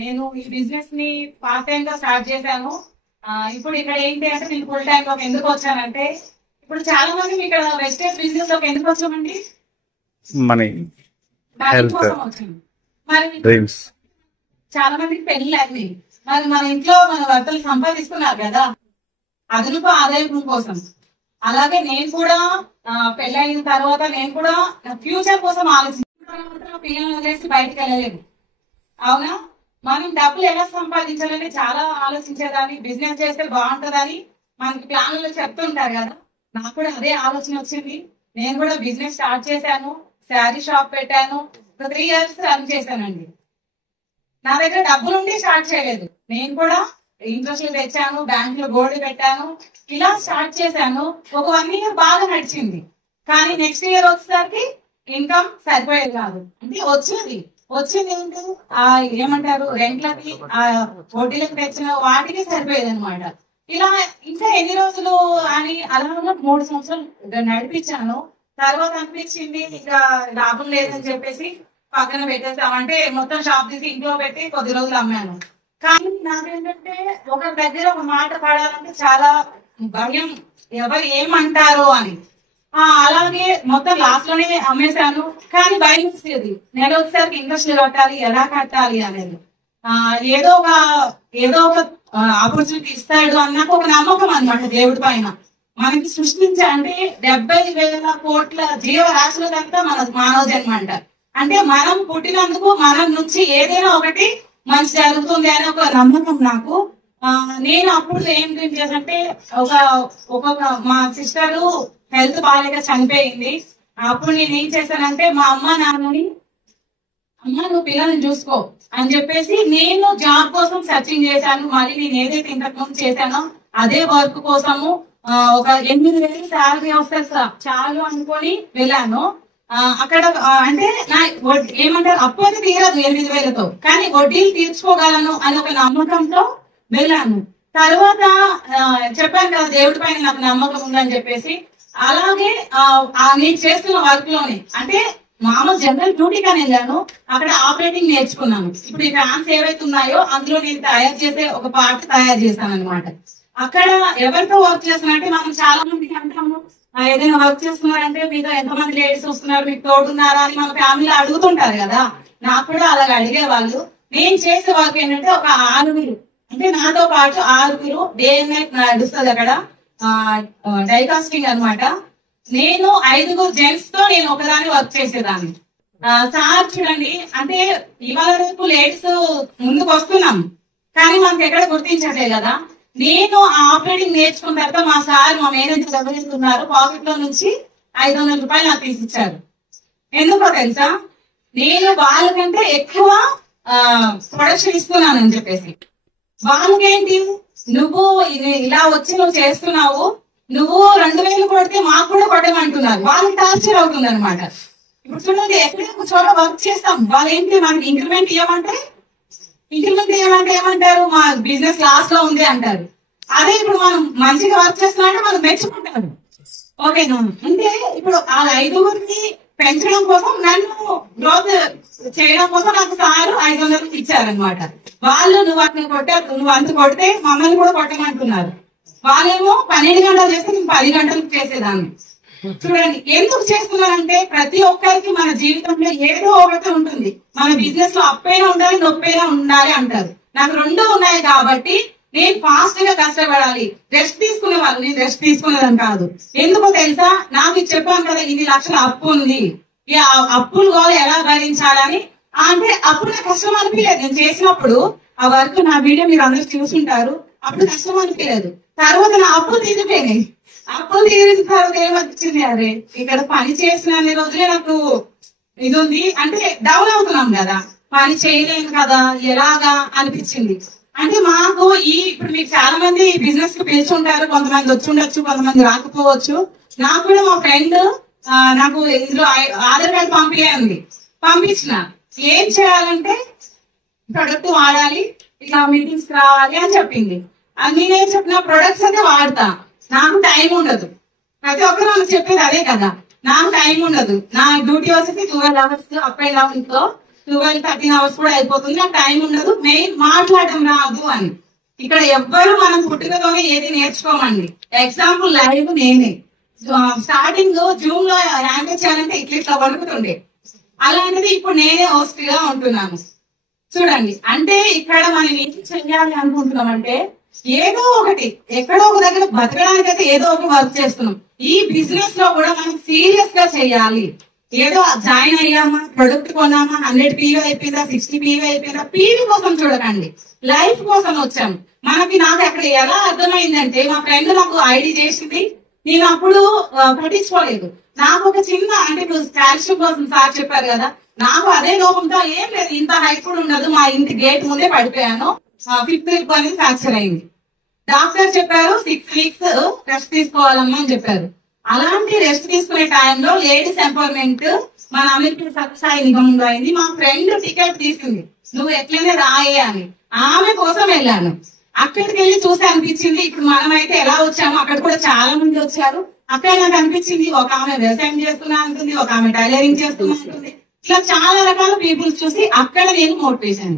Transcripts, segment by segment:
నేను ఈ బిజినెస్ ని పార్ట్ టైం గా స్టార్ట్ చేశాను. ఇప్పుడు ఇక్కడ ఏంటి అంటే నేను ఫుల్ టైం లోకి ఎందుకు వచ్చానంటే, ఇప్పుడు చాలా మంది ఇక్కడ వెస్టేజ్ బిజినెస్ లోకి ఎందుకు వచ్చామండి? మనీ, హెల్త్, మరి డ్రీమ్స్. చాలా మందికి పెళ్లి అయింది. మరి మన ఇంట్లో మన భర్తలు సంపాదిస్తున్నారు కదా అదనపు ఆదాయం కోసం. అలాగే నేను కూడా పెళ్ళైన తర్వాత నేను కూడా ఫ్యూచర్ కోసం ఆలోచించిన పిల్లల్ని వదిలేసి బయటకు వెళ్ళలేదు. అవునా? మనం డబ్బులు ఎలా సంపాదించాలని చాలా ఆలోచించేదాన్ని. బిజినెస్ చేస్తే బాగుంటుందని మనకి ప్లాన్లు చెప్తుంటారు కదా. నాకు కూడా అదే ఆలోచన వచ్చింది. నేను కూడా బిజినెస్ స్టార్ట్ చేశాను. శారీ షాప్ పెట్టాను. 3 years రన్ చేశానండి. నా దగ్గర డబ్బులుండి స్టార్ట్ చేయలేదు. నేను కూడా ఇంట్రెస్ట్ తెచ్చాను, బ్యాంక్ లో గోల్డ్ పెట్టాను, ఇలా స్టార్ట్ చేశాను. ఒక 1 year బాగా నడిచింది. కానీ నెక్స్ట్ ఇయర్ వచ్చేసరికి ఇన్కమ్ సరిపోయేది కాదు. అంటే వచ్చింది ఏంటి, ఏమంటారు, రెంట్లకి, వడ్డీలకు తెచ్చిన వాటికి సరిపోయేది అనమాట. ఇలా ఇంకా ఎన్ని రోజులు అని అలా 3 సంవత్సరాలు నడిపించాను. తర్వాత అనిపించింది ఇంకా లాభం లేదని చెప్పేసి పక్కన పెట్టేసామంటే మొత్తం షాప్ తీసి ఇంట్లో పెట్టి కొద్ది రోజులు అమ్మాను. కానీ నాకేంటంటే ఒకరి దగ్గర ఒక మాట పడాలంటే చాలా భయం, ఎవరు ఏమంటారో అని. అలాగే మొత్తం లాస్ట్ లోనే అమ్మేశాను. కానీ భయం వేసేది, నెల వచ్చేసరికి ఇంట్రెస్ట్ కట్టాలి, ఎలా కట్టాలి అనేది. ఏదో ఒక ఆపర్చునిటీ ఇస్తాడు అన్నాక ఒక నమ్మకం అన్నమాట దేవుడి పైన. మనకి సృష్టించే అంటే 70,000 కోట్ల జీవరాశులదంతా మన మానవ జన్మ అంట. అంటే మనం పుట్టినందుకు మనం నుంచి ఏదైనా ఒకటి మంచి జరుగుతుంది అనే ఒక నమ్మకం నాకు. నేను అప్పుడు ఏం డ్రీమ్ చేసంటే, ఒక మా సిస్టర్ హెల్త్ బాగాలేక చనిపోయింది. అప్పుడు నేను ఏం చేశానంటే మా అమ్మ నాన్నని, అమ్మ నువ్వు పిల్లల్ని చూసుకో అని చెప్పేసి నేను జాబ్ కోసం సర్చింగ్ చేశాను. మళ్ళీ నేను ఏదైతే ఇంతకు ముందు చేశానో అదే వర్క్ కోసము ఒక 8,000 శాలరీ వస్తే చాలు అనుకొని వెళ్ళాను. అక్కడ అంటే ఏమంటారు, అప్పు అయితే తీరదు 8,000తో, కానీ వడ్డీలు తీర్చుకోగలను అని ఒక నమ్మకంతో వెళ్ళాను. తర్వాత చెప్పాను కదా దేవుడి పైన నాకు నమ్మకం ఉందని చెప్పేసి. అలాగే నేను చేస్తున్న వర్క్ లోనే అంటే మామూలు జనరల్ డ్యూటీగానే వెళ్ళాను. అక్కడ ఆపరేటింగ్ నేర్చుకున్నాను. ఇప్పుడు ఈ ఫ్యాన్స్ ఏవైతే ఉన్నాయో అందులో నేను తయారు చేసే ఒక పార్ట్ తయారు చేశాను అనమాట. అక్కడ ఎవరితో వర్క్ చేస్తున్నారంటే మనం చాలా మందికి అంటాము, ఏదైనా వర్క్ చేస్తున్నారంటే మీతో ఎంతమంది లేడీస్ వస్తున్నారు, మీకు తోడున్నారా అని మన ఫ్యామిలీలో అడుగుతుంటారు కదా. నాకు కూడా అలాగే అడిగేవాళ్ళు. నేను చేసే వర్క్ ఏంటంటే ఒక 6 అంటే నాతో పాటు 6 డే అండ్ నైట్ నడుస్తుంది అక్కడ డైకాస్టింగ్ అనమాట. నేను 5 జెంట్స్ తో నేను ఒకదాన్ని వర్క్ చేసేదాన్ని. సార్ చూడండి, అంటే ఇవాళ రేపు లేడీస్ ముందుకు వస్తున్నాం కానీ మనకి ఎక్కడ గుర్తించట్లేదు కదా. నేను ఆపరేటింగ్ నేర్చుకున్న తర్వాత మా సార్, మా మేనేజర్ ఎవరైతే ఉన్నారో పాకెట్ లో నుంచి 500 రూపాయలు నాకు తీసిచ్చారు. ఎందుకో తెలుసా, నేను వాళ్ళకంటే ఎక్కువ ప్రొడక్షన్ ఇస్తున్నానని చెప్పేసి. వాళ్ళకేంటి, నువ్వు ఇలా వచ్చి నువ్వు చేస్తున్నావు, నువ్వు 2,000 కొడితే మాకు కూడా కొట్టమంటున్నారు. వాళ్ళకి టార్చర్ అవుతుంది అనమాట. ఇప్పుడు చూడండి, ఎక్కడైనా చోట వర్క్ చేస్తాం, వాళ్ళేంటి మనకి ఇంక్రిమెంట్ ఇవ్వమంటే ఏమంటారు, మా బిజినెస్ లాస్ లో ఉంది అంటారు. అదే ఇప్పుడు మనం మంచిగా వర్క్ చేస్తున్నామంటే మనం మెచ్చుకుంటారు. ఓకేనా? అంటే ఇప్పుడు ఆ 5 పెంచడం కోసం, నన్ను గ్రోత్ చేయడం కోసం నాకు సారు 500 ఇచ్చారనమాట. వాళ్ళు నువ్వు అట్లా కొట్టారు, నువ్వు అంత కొడితే మమ్మల్ని కూడా కొట్టమంటున్నారు. వాళ్ళేమో 12 గంటలు చేస్తే నేను 10 గంటలకు చేసేదాన్ని. చూడండి ఎందుకు చేస్తున్నారంటే, ప్రతి ఒక్కరికి మన జీవితంలో ఏదో ఒకటి ఉంటుంది. మన బిజినెస్ లో అప్పైనా ఉండాలి, నొప్పైనా ఉండాలి అంటారు. నాకు 2 ఉన్నాయి కాబట్టి నేను ఫాస్ట్ గా కష్టపడాలి. రెస్ట్ తీసుకునే వాళ్ళు, నేను రెస్ట్ తీసుకునేదని కాదు. ఎందుకో తెలుసా, నాకు చెప్పాను కదా ఇన్ని లక్షల అప్పు ఉంది, ఈ అప్పులు కూడా ఎలా భరించాలని. అంటే అప్పుడు నాకు కష్టం అనిపించలేదు. నేను చేసినప్పుడు ఆ వర్క్, నా వీడియో మీరు అందరూ చూసుంటారు, అప్పుడు కష్టం అనిపించలేదు. తర్వాత నా అప్పులు తీరిపోయినాయి. అప్పులు తీరిన తర్వాత ఏమనిపించింది, అరే ఇక్కడ పని చేసిన అన్ని రోజులే నాకు ఇది ఉంది, అంటే డౌన్ అవుతున్నాం కదా, పని చేయలేను కదా ఎలాగా అనిపించింది. అంటే మాకు ఇప్పుడు మీకు చాలా మంది బిజినెస్ కి పిలుచుంటారు, కొంతమంది వచ్చి ఉండొచ్చు, కొంతమంది రాకపోవచ్చు. నాకు కూడా మా ఫ్రెండ్ నాకు ఇందులో ఆధార్ కార్డు పంపించిన ఏం చేయాలంటే ప్రొడక్ట్ వాడాలి, ఇట్లా మీటింగ్స్ రావాలి అని చెప్పింది. నేనేం చెప్పిన ప్రొడక్ట్స్ అయితే వాడతా, నాకు టైం ఉండదు. ప్రతి ఒక్కరు నాకు చెప్పేది అదే కదా, నాకు టైం ఉండదు. నా డ్యూటీ వచ్చేసి 12 hours అప్ అండ్ డౌన్ తో 12-13 hours కూడా అయిపోతుంది, నాకు టైం ఉండదు, మెయిన్ మాట్లాడడం రాదు అని. ఇక్కడ ఎవ్వరు మనం పుట్టుకతోనే ఏది నేర్చుకోమండి. ఎగ్జాంపుల్ లైవ్ నేనే స్టార్టింగ్ జూమ్ లో యాంకర్ చేయాలంటే ఇట్లా వణుకుతుండే, అలాంటిది ఇప్పుడు నేనే హోస్ట్ గా ఉంటున్నాను. చూడండి, అంటే ఇక్కడ మనం ఏం చెయ్యాలి అనుకుంటున్నాం అంటే ఏదో ఒకటి ఎక్కడో ఒక దగ్గర బతకడానికి అయితే ఏదో ఒక వర్క్ చేస్తున్నాం. ఈ బిజినెస్ లో కూడా మనం సీరియస్ గా చేయాలి. ఏదో జాయిన్ అయ్యామా, ప్రొడక్ట్ కొన్నామా, 100 PV అయిపోయిందా, 60 PV అయిపోయిందా, పీవీ కోసం చూడకండి, లైఫ్ కోసం వచ్చాము. నాకు అక్కడ ఎలా అర్థమైందంటే, మా ఫ్రెండ్ నాకు ఐడి చేసింది, నేను అప్పుడు పట్టించుకోలేదు. నాకు ఒక చిన్న అంటే కాల్షియం కోసం సార్ చెప్పారు కదా, నాకు అదే లోపంతో ఏం లేదు, ఇంత హైట్ కూడా ఉండదు, మా ఇంటి గేట్ ముందే పడిపోయాను, 5th రిప్ అనేది ఫ్రాక్చర్ అయింది. డాక్టర్ చెప్పారు 6 weeks రెస్ట్ తీసుకోవాలమ్మా అని చెప్పారు. అలాంటి రెస్ట్ తీసుకునే టైంలో లేడీస్ ఎంపవర్మెంట్ మన అమెరికా సత్యసాయి నిగమంలో అయింది. మా ఫ్రెండ్ టికెట్ తీసింది, నువ్వు ఎట్లనే రాయే అని, ఆమె కోసం వెళ్ళాను. అక్కడికి వెళ్ళి చూసి అనిపించింది, ఇప్పుడు మనమైతే ఎలా వచ్చామో అక్కడ కూడా చాలా మంది వచ్చారు. అక్కడ నాకు అనిపించింది, ఒక ఆమె వ్యవసాయం చేస్తున్నా అంటుంది, ఒక ఆమె టైలరింగ్ చేస్తున్నా అంటుంది, ఇట్లా చాలా రకాల పీపుల్స్ చూసి అక్కడ నేను మోటివేషన్.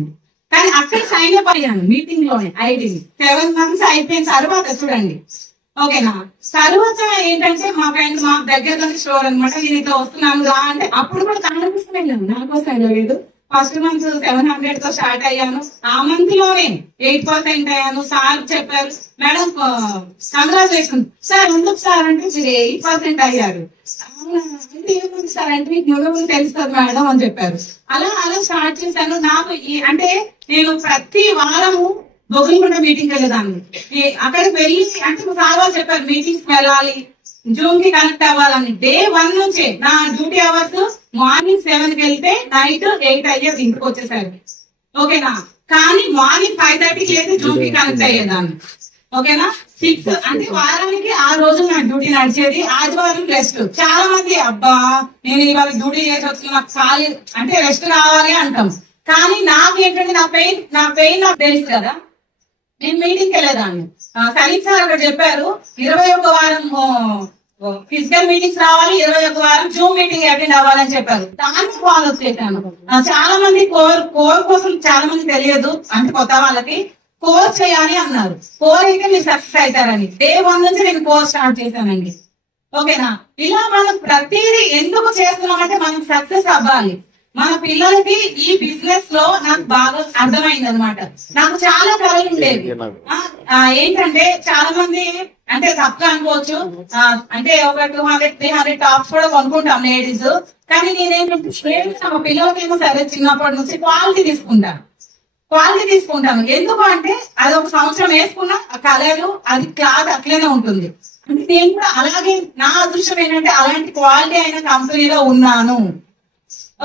కానీ అక్కడ సైన్ అప్ అయ్యాను మీటింగ్ లోనే ఐడిని. 7 months అయిపోయిన తర్వాత చూడండి, ఓకేనా. తర్వాత ఏంటంటే మా ఫ్రెండ్ మా దగ్గరలోని స్టోర్ అనమాట, నేను ఇట్లా వస్తున్నాను రా అంటే అప్పుడు కూడా తన కోసం వెళ్ళాను, నా కోసం వెళ్ళలేదు. ఫస్ట్ మంత్ 700 తో స్టార్ట్ అయ్యాను, ఆ మంత్ లోనే 8% అయ్యాను. సార్ చెప్పారు, మేడం కంగ్రాచులేషన్ సార్. ఎందుకు సార్ అంటే మీరు 8% అయ్యారు అంటే ఏముంది సార్ అంటే మీకు న్యూనము తెలుస్తుంది మేడం అని చెప్పారు. అలా స్టార్ట్ చేశాను. నాకు అంటే నేను ప్రతి వారము బొగులకుంట మీటింగ్ వెళ్ళేదాన్ని. అక్కడికి వెళ్ళి అంటే సార్ వాళ్ళు చెప్పారు మీటింగ్స్ వెళ్ళాలి, జూమ్ కి కనెక్ట్ అవ్వాలని. Day 1 నుంచే నా డ్యూటీ అవర్స్ మార్నింగ్ 7 కి వెళ్తే నైట్ 8 అయ్యేది ఇంటికి వచ్చేసరికి, ఓకేనా. కానీ మార్నింగ్ 5:30కి లేసి జూమ్ కి కనెక్ట్ అయ్యేదాన్ని, ఓకేనా. 6 అంటే వారానికి 6 రోజులు నా డ్యూటీ నడిచేది, ఆదివారం రెస్ట్. చాలా మంది అబ్బా నేను ఇవాళ డ్యూటీ చేసి వచ్చిన నాకు ఖాళీ అంటే రెస్ట్ కావాలి అంటాం. కానీ నాకు ఏంటంటే నా పెయిన్ నాకు తెలుసు కదా. నేను మీటింగ్కి వెళ్ళేదాన్ని, సలీం సార్ అక్కడ చెప్పారు 21 వారం ఫిజికల్ మీటింగ్స్ రావాలి, 21 వారం జూమ్ మీటింగ్ అటెండ్ అవ్వాలని చెప్పారు. దాన్ని ఫాలో చేశాను. చాలా మంది కోర్ కోసం చాలా మంది తెలియదు, అంటే కొత్త వాళ్ళకి కోర్ చేయాలి అన్నారు. కోర్ అయితే మీరు సక్సెస్ అవుతారని Day 1 నుంచి నేను కోర్ స్టార్ట్ చేశానండి, ఓకేనా. ఇలా మనం ప్రతిదీ ఎందుకు చేస్తున్నామంటే మనం సక్సెస్ అవ్వాలి. మన పిల్లలకి ఈ బిజినెస్ లో నాకు బాగా అర్థమైంది అనమాట. నాకు చాలా కళలు ఉండేవి. ఏంటంటే చాలా మంది అంటే తక్కువ అనుకోవచ్చు, అంటే ఒక 200-300 టాప్స్ కూడా కొనుక్కుంటాం లేడీస్. కానీ నేనేంటంటే మా పిల్లలకేమో సరే చిన్నప్పటి నుంచి క్వాలిటీ తీసుకుంటాను. ఎందుకు అంటే అది ఒక సంవత్సరం వేసుకున్నా ఆ కలర్ అది క్లాత్ అట్లనే ఉంటుంది. అంటే నేను కూడా అలాగే నా అదృష్టం ఏంటంటే అలాంటి క్వాలిటీ అయిన కంపెనీలో ఉన్నాను,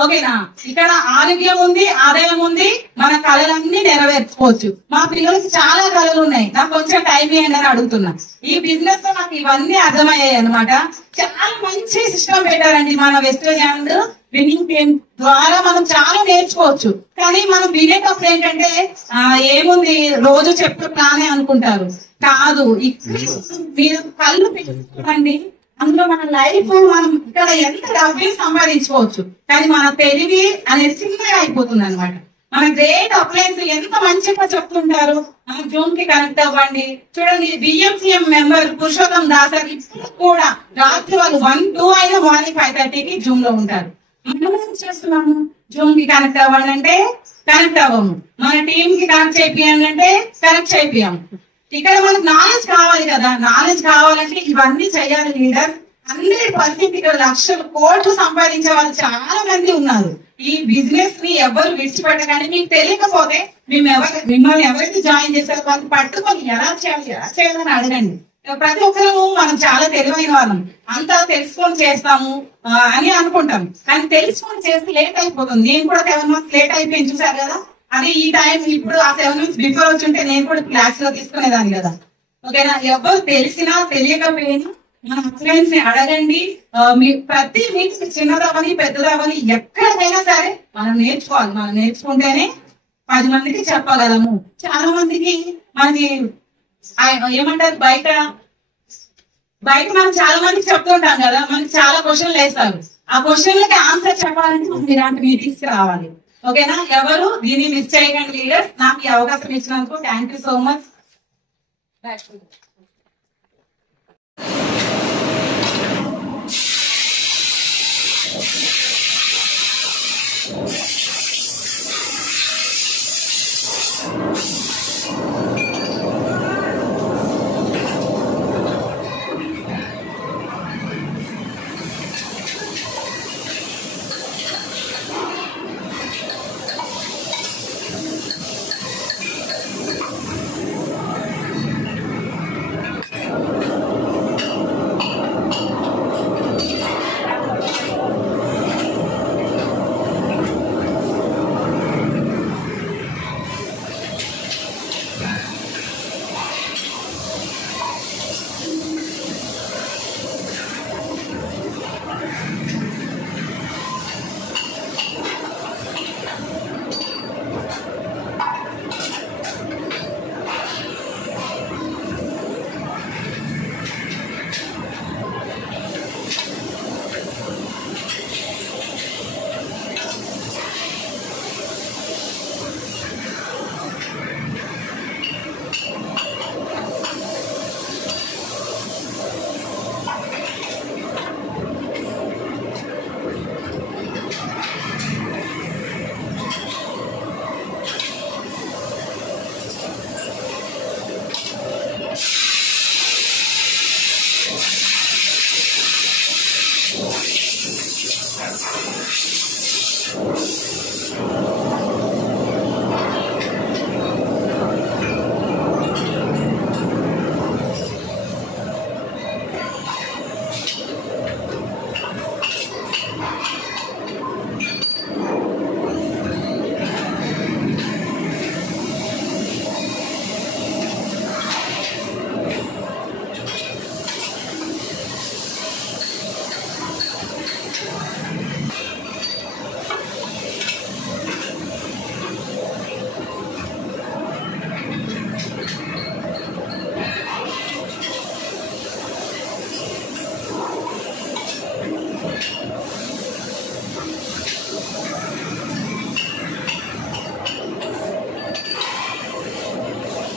ఓకేనా. ఇక్కడ ఆరోగ్యం ఉంది, ఆదాయం ఉంది, మన కళలన్నీ నెరవేర్చుకోవచ్చు. మా పిల్లలకి చాలా కళలు ఉన్నాయి, నాకు కొంచెం టైం ఇవ్వండి అని అడుగుతున్నా. ఈ బిజినెస్ లో నాకు ఇవన్నీ అర్థమయ్యాయి అనమాట. చాలా మంచి సిస్టమ్ పెట్టారండి మన వెస్టేజ్ అండ్ విన్నింగ్ టీమ్ ద్వారా మనం చాలా నేర్చుకోవచ్చు. కానీ మనం వినేటప్పుడు ఏంటంటే ఏముంది రోజు చెప్పే ప్లానే అనుకుంటారు. కాదు, ఇక్కడ మీరు కళ్ళు పెట్టుకోండి, అందులో మన లైఫ్ మనం ఇక్కడ ఎంత డబ్బులు సంపాదించుకోవచ్చు. కానీ మన తెలివి అనేది చిన్నగా అయిపోతుంది అనమాట. మన గ్రేట్ అప్లయన్స్ ఎంత మంచిగా చెప్తుంటారు, మన జూమ్ కి కనెక్ట్ అవ్వండి. చూడండి బిఎంసీఎం మెంబర్ పురుషోత్తం దాసర్ ఇప్పుడు కూడా రాత్రి వాళ్ళు 1-2 అయినా మార్నింగ్ 5:30కి జూమ్ లో ఉంటారు. మనం ఏం చేస్తున్నాము, జూమ్ కి కనెక్ట్ అవ్వండి అంటే కనెక్ట్ అవ్వము, మన టీమ్ కి కనెక్ట్ చేపియండి అంటే కనెక్ట్ చేపియాము. ఇక్కడ మనకు నాలెడ్జ్ కావాలి కదా, నాలెడ్జ్ కావాలంటే ఇవన్నీ చేయాలి లీడర్. 100% ఇక్కడ లక్షల కోట్లు సంపాదించే వాళ్ళు చాలా మంది ఉన్నారు. ఈ బిజినెస్ ని ఎవరు విడిచిపెట్టకండి. మీకు తెలియకపోతే మిమ్మల్ని ఎవరైతే జాయిన్ చేశారో వాళ్ళు పట్టుకొని ఎలా చేయాలని అడగండి. ప్రతి ఒక్కరు మనం చాలా తెలివైన వాళ్ళం, అంతా తెలుసుకొని చేస్తాము అని అనుకుంటాం. కానీ తెలుసుకొని చేస్తే లేట్ అయిపోతుంది. నేను కూడా 7 months లేట్ అయిపోయింది, చూసారు కదా. అది ఈ టైం ఇప్పుడు ఆ 7 months బిఫోర్ వచ్చి ఉంటే నేను కూడా క్లాస్ లో తీసుకునేదాన్ని కదా, ఓకేనా. ఎవరు తెలిసినా తెలియకపోయినా మన ఫ్రెండ్స్ ని అడగండి. ప్రతి మీకు చిన్నదవని పెద్దదవని ఎక్కడైనా సరే మనం నేర్చుకోవాలి. మనం నేర్చుకుంటేనే 10 మందికి చెప్పగలము. చాలా మందికి మనకి ఏమంటారు బయట మనం చాలా మందికి చెప్తుంటాం కదా, మనకి చాలా క్వశ్చన్లు వేస్తారు. ఆ క్వశ్చన్లకి ఆన్సర్ చెప్పాలంటే మనం ఇలాంటి మీటింగ్స్ కి రావాలి. ఓకేనా? ఎవరు దీన్ని మిస్ చేయకండి లీడర్స్. నాకు ఈ అవకాశం ఇచ్చినందుకు థ్యాంక్ యూ సో మచ్.